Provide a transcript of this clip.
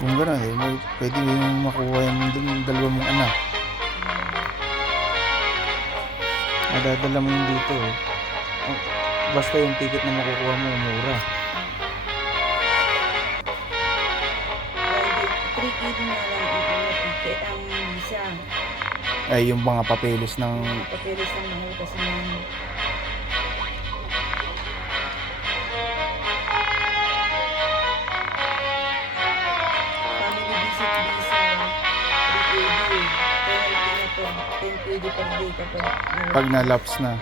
Kung gano'n, pwede yung makuha yung dalawa mong anak. Madadala mo yun dito eh. Basta yung ticket na makukuha mo, mura. Pwede, 3K din nga lang ang ano, ticket, ang visa. Ay, yung mga papeles ng... Mga papeles ang mahal kasi namin. Family visit visa, 3KD. Penalty na po, 10KD per day kapag Pag na-lapse na.